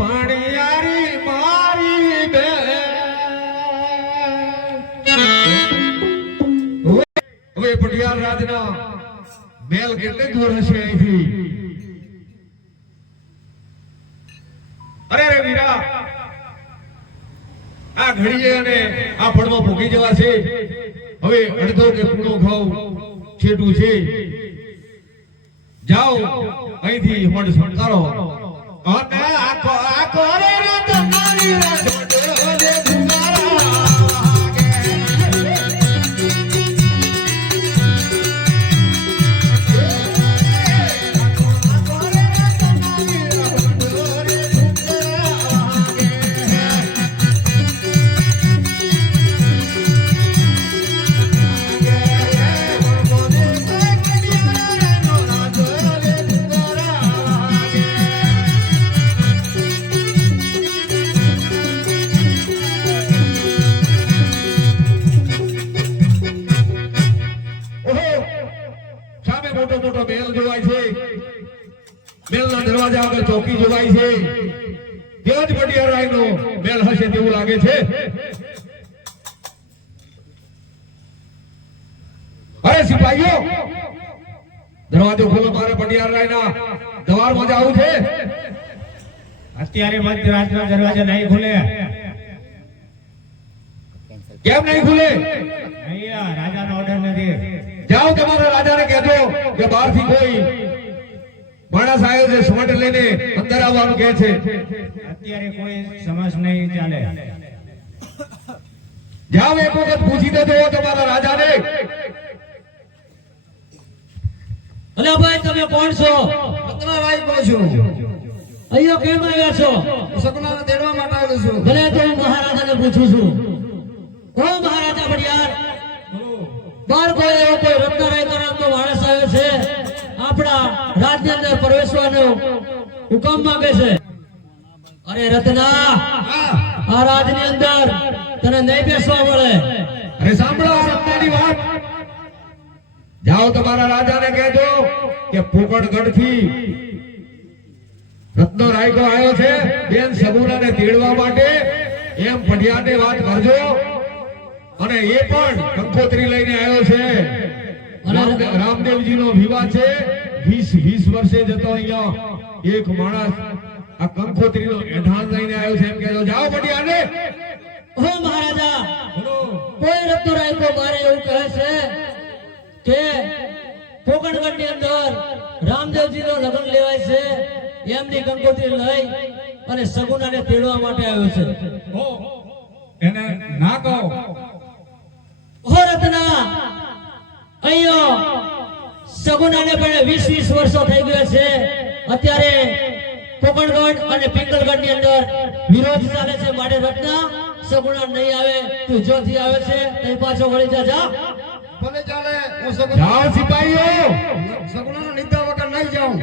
પાણીયારી મારી બે હવે પટિયાર રાજના મેલ કેટલે દૂર હશે અહીંથી? અરે રે વીરા, આ ઘડીએ અને આ ફળમાં ભોગી જવા છે. હવે અડધો કે પૂણો ખાવ છેટું છે. જાઓ અહીંથી મઢ સંકારો અને આખો આખો રે તમારી રાજોડે રે ગુંગારા દરવાજા આગળ ચોકી જોવાય છે. ત્યાં જ પટિયાર રાયનો મેલ હશે તેવું લાગે છે. અરે સિપાહીઓ, દરવાજો ખોલો, મારે પટિયાર રાયના દરબારમાં જવું છે. અત્યારે મધ્યરાતના દરવાજા નહીં ખુલે. કેમ નહીં ખુલે? અહીંયા રાજાનો ઓર્ડર નથી. જાઓ તમારા રાજાને કહેજો કે બહારથી કોઈ માણસ આવ્યો છે, સમટ લઈને અંદર આવવાનું કહે છે. અત્યારે કોઈ સમજ નહીં ચાલે. જાઓ એક વખત પૂછી દેજો તમારા રાજાને. અલે ભાઈ, તમે કોણ છો? પતરાભાઈ કહું છું. અહીંયા કેમ આવ્યા છો? સગુનાને તેડવા માટે આવ્યો છું. ભલે તો હું મહારાજાને પૂછું છું. ઓ મહારાજા પડિયાર, બાર કોઈ એવો કોઈ રત્નારાય કરામનો માણસ આવ્યો છે, આપણા રાજની અંદર પ્રવેશવાનો હુકમ માંગે છે. અરે રત્ના, આ રાજની અંદર તને નહીં બેસવા મળે. અરે સાંભળો આ રત્નાની વાત. જાઓ તમારા રાજાને કહેજો કે પોકણગઢ થી રત્નો રાયકો આવ્યો છે બેન સગુનાને તેડવા માટે. એમ પઢિયાને વાત કરજો. અને એ પણ કંકોત્રી લઈને આવ્યો છે. રામદેવજી નો વિવાહ છે. 20 વર્ષે જતો અહીંયા એક માણસ આ કંકોત્રી નો એઢાણ લઈને આવ્યો છે. એમ કહેજો. જાઓ પઢિયાને. ઓ મહારાજા, કોઈ રત્નો રાયકો મારે એવું કહે છે કે પોકણગઢ ની અંદર રામદેવજી નો લગ્ન લેવાય છે. એમની કંકોત્રી લઈ અને સગુનાને તેડવા માટે આવ્યો છે. એને ના કહો. ઓ રત્ના, અહીંયા સગુનાને પણ 20 વર્ષો થઈ ગયા છે. અત્યારે કોકણગઢ અને પિંગલગઢ ની અંદર વિરોધ ચાલે છે માટે રત્ના સગુણા નહીં આવે તું જોથી આવે છે તઈ પાછો વળી જા ભલે ચાલે હું સગુણા જાઓ સિપાહીઓ, સગુણાના લીધા વગર નહીં જાઉં.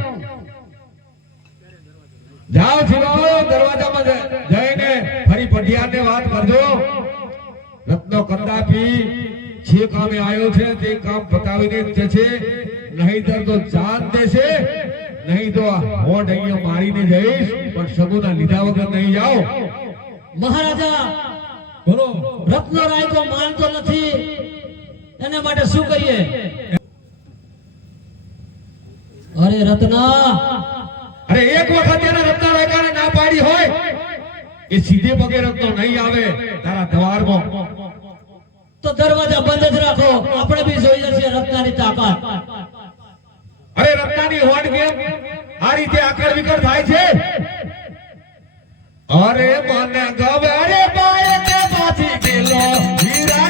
જાઓ સિપાહીઓ, દરવાજામાં જઈને ફરી પઢિયારને વાત કરજો. રત્નો કદાપી જે કામે આવ્યો છે તે કામ પતાવીને જ જશે, નહીંતર તો જાન દેશે, નહીં તો આ હોઠ અહીંયા મારીને જઈશ, પણ સગુના લીધા વગર નહીં જાઓ. મહારાજા બોલો. રત્નો રાય કો માનતો નથી એના માટે શું કરીએ? અરે રત્ના, અરે એક વખત એને રત્ના રાયકાને ના પાડી હોય એ સીધે પગે રત્નો નહીં આવે તારા દ્વારમાં. તો દરવાજા બંધ જ રાખો, આપણે બી જોઈએ છીએ રત્નાની તાકાત. અરે રત્નાની હોડ કેમ આ રીતે આકર વિકર થાય છે? અરે મને ગવે, અરે બાય તે પાછી ગેલો હીરા